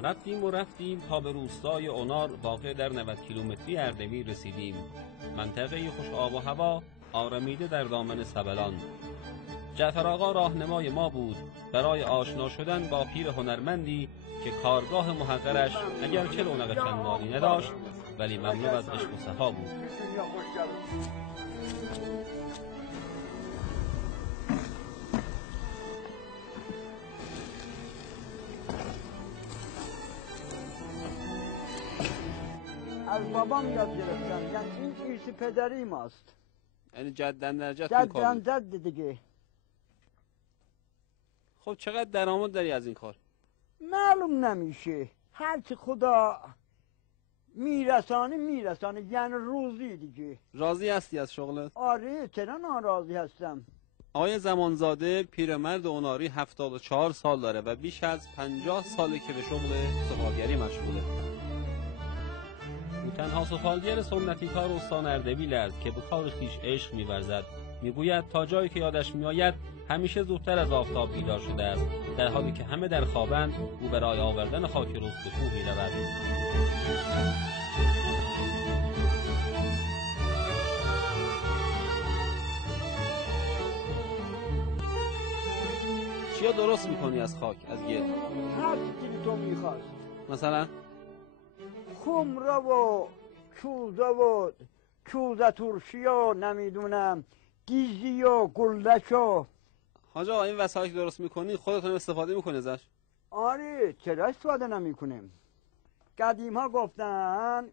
رفتیم تا به روستای اونار واقع در 90 کیلومتری اردبیل رسیدیم. منطقه خوش آب و هوا آرمیده در دامن سبلان. جعفر آقا راهنمای ما بود برای آشنا شدن با پیر هنرمندی که کارگاه محقرش اگرچه رونق چندانی نداشت ولی مملو از عشق و صفا بود. از بابام یاد گرفتم، یعنی این ایرث پدری ماست. یعنی جدن در جد این کار بود. جد دیگه. خب چقدر درآمد داری از این کار؟ معلوم نمیشه، هرچی خدا میرسانه، یعنی روزی دیگه. راضی هستی از شغلت؟ آره، چرا ناراضی هستم. آقای زمانزاده پیرمرد اوناری 74 سال داره و بیش از 50 ساله که به شغل سفالگری مشغوله. او تنها سفالگر سنتی کار استان اردبیل است که به کار خویش عشق می‌ورزد. میگوید تا جایی که یادش میآید همیشه زودتر از آفتاب بیدار شده است، در حالی که همه در خوابند او برای آوردن خاک رس به کوه می‌رود. چیا درست میکنی از خاک، از گل؟ هر چیزی تو میخواست. مثلا؟ خمره و کوزه ترشی و نمیدونم دیزی و گلدش و. حاج آقا این وسایل درست میکنی خودتون استفاده میکنی ازش؟ آره، چرا استفاده نمیکنیم؟ قدیم ها گفتن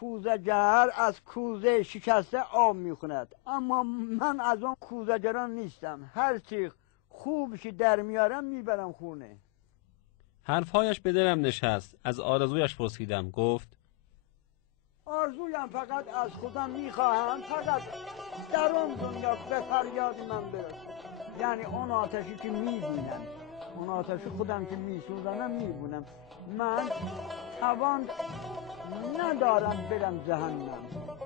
کوزه گر از کوزه شکسته آب میخوند، اما من از اون کوزه گران نیستم. هر چی خوبش در میارم میبرم خونه. حرفهایش به دلم نشست. از آرزویش پرسیدم. گفت آرزویم فقط از خودم میخواهم، فقط در اون دنیا به فریاد من برسه. یعنی اون آتشی که میبینم، اون آتش خودم که میسوزنم میبینم. من توان ندارم برم جهنم،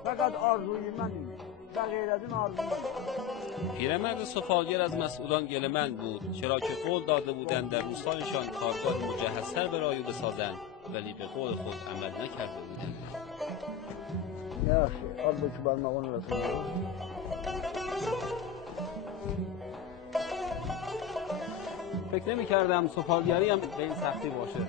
فقط آرزوی من اینه، بغیر از این آرزوی من. پیرمرد سفالگر از مسئولان گله‌مند بود، چرا که قول داده بودند در روستایشان کارگاه مجهزتر برای او بسازند، ولی به قول خود عمل نکرده بودند. یا اخی، آب که برمغان رسول. فکر نمی کردم سفالگری هم به این سختی باشه.